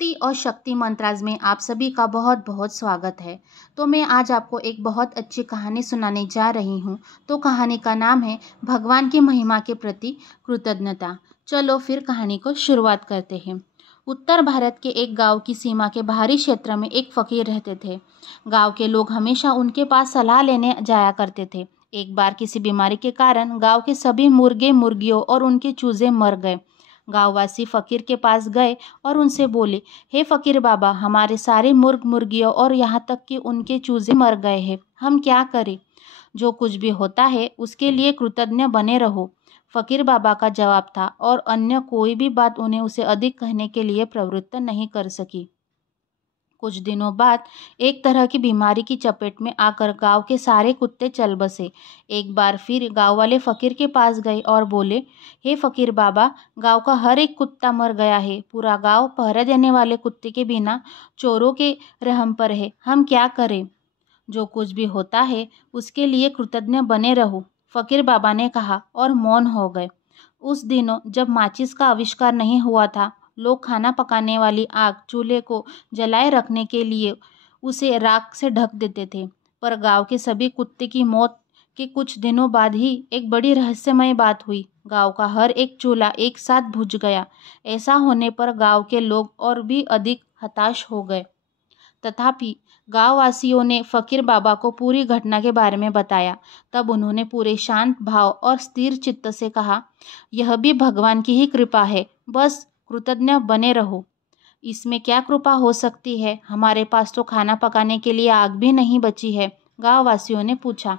भक्ति और शक्ति मंत्राज में आप सभी का बहुत बहुत स्वागत है। तो मैं आज आपको एक बहुत अच्छी कहानी सुनाने जा रही हूँ। तो कहानी का नाम है भगवान की महिमा के प्रति कृतज्ञता। चलो फिर कहानी को शुरुआत करते हैं। उत्तर भारत के एक गांव की सीमा के बाहरी क्षेत्र में एक फकीर रहते थे। गांव के लोग हमेशा उनके पास सलाह लेने जाया करते थे। एक बार किसी बीमारी के कारण गांव के सभी मुर्गे मुर्गियों और उनके चूजे मर गए। गांववासी फकीर के पास गए और उनसे बोले, हे फकीर बाबा, हमारे सारे मुर्ग मुर्गियों और यहाँ तक कि उनके चूजे मर गए हैं, हम क्या करें? जो कुछ भी होता है उसके लिए कृतज्ञ बने रहो, फकीर बाबा का जवाब था। और अन्य कोई भी बात उन्हें उसे अधिक कहने के लिए प्रवृत्त नहीं कर सकी। कुछ दिनों बाद एक तरह की बीमारी की चपेट में आकर गांव के सारे कुत्ते चल बसे। एक बार फिर गांव वाले फकीर के पास गए और बोले, हे फकीर बाबा, गांव का हर एक कुत्ता मर गया है। पूरा गांव पहरा देने वाले कुत्ते के बिना चोरों के रहम पर है, हम क्या करें? जो कुछ भी होता है उसके लिए कृतज्ञ बने रहो, फकीर बाबा ने कहा और मौन हो गए। उस दिनों जब माचिस का आविष्कार नहीं हुआ था, लोग खाना पकाने वाली आग चूल्हे को जलाए रखने के लिए उसे राख से ढक देते थे। पर गांव के सभी कुत्ते की मौत के कुछ दिनों बाद ही एक बड़ी रहस्यमय बात हुई। गांव का हर एक चूल्हा एक साथ बुझ गया। ऐसा होने पर गांव के लोग और भी अधिक हताश हो गए। तथापि गांववासियों ने फकीर बाबा को पूरी घटना के बारे में बताया। तब उन्होंने पूरे शांत भाव और स्थिर चित्त से कहा, यह भी भगवान की ही कृपा है, बस कृतज्ञ बने रहो। इसमें क्या कृपा हो सकती है? हमारे पास तो खाना पकाने के लिए आग भी नहीं बची है, गांववासियों ने पूछा।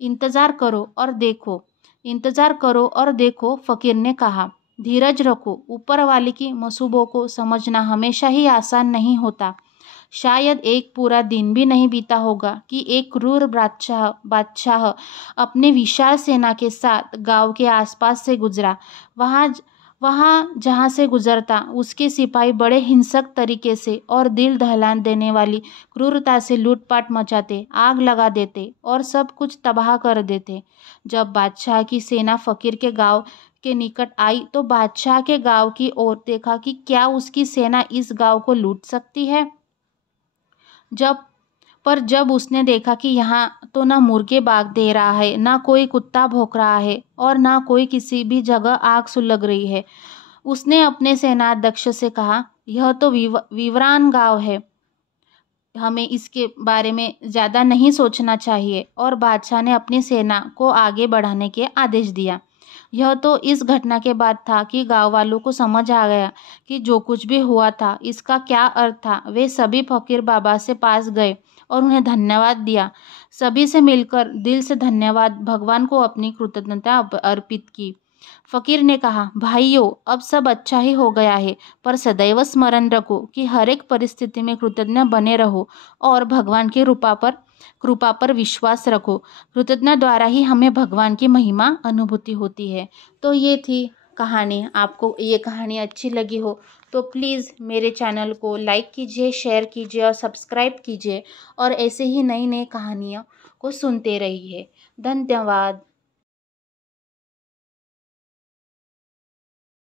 इंतजार करो और देखो, इंतजार करो और देखो, फकीर ने कहा। धीरज रखो, ऊपर वाले की मंसूबों को समझना हमेशा ही आसान नहीं होता। शायद एक पूरा दिन भी नहीं बीता होगा कि एक क्रूर बादशाह अपने विशाल सेना के साथ गांव के आसपास से गुजरा। वहाँ जहाँ से गुजरता उसके सिपाही बड़े हिंसक तरीके से और दिल दहला देने वाली क्रूरता से लूटपाट मचाते, आग लगा देते और सब कुछ तबाह कर देते। जब बादशाह की सेना फकीर के गांव के निकट आई तो बादशाह के गांव की ओर देखा कि क्या उसकी सेना इस गांव को लूट सकती है। जब उसने देखा कि यहाँ तो ना मुर्गे बाग दे रहा है, ना कोई कुत्ता भौंक रहा है और ना कोई किसी भी जगह आग सुलग रही है, उसने अपने सेनाध्यक्ष से कहा, यह तो विवरान गांव है, हमें इसके बारे में ज़्यादा नहीं सोचना चाहिए। और बादशाह ने अपनी सेना को आगे बढ़ाने के आदेश दिया। यह तो इस घटना के बाद था कि गांव वालों को समझ आ गया कि जो कुछ भी हुआ था इसका क्या अर्थ था। वे सभी फकीर बाबा से पास गए और उन्हें धन्यवाद दिया। सभी से मिलकर दिल से धन्यवाद भगवान को अपनी कृतज्ञता अर्पित की। फकीर ने कहा, भाइयों, अब सब अच्छा ही हो गया है, पर सदैव स्मरण रखो कि हर एक परिस्थिति में कृतज्ञ बने रहो और भगवान की कृपा पर विश्वास रखो। कृतज्ञता द्वारा ही हमें भगवान की महिमा अनुभूति होती है। तो ये थी कहानी। आपको ये कहानी अच्छी लगी हो तो प्लीज़ मेरे चैनल को लाइक कीजिए, शेयर कीजिए और सब्सक्राइब कीजिए और ऐसे ही नई नई कहानियों को सुनते रहिए। धन्यवाद।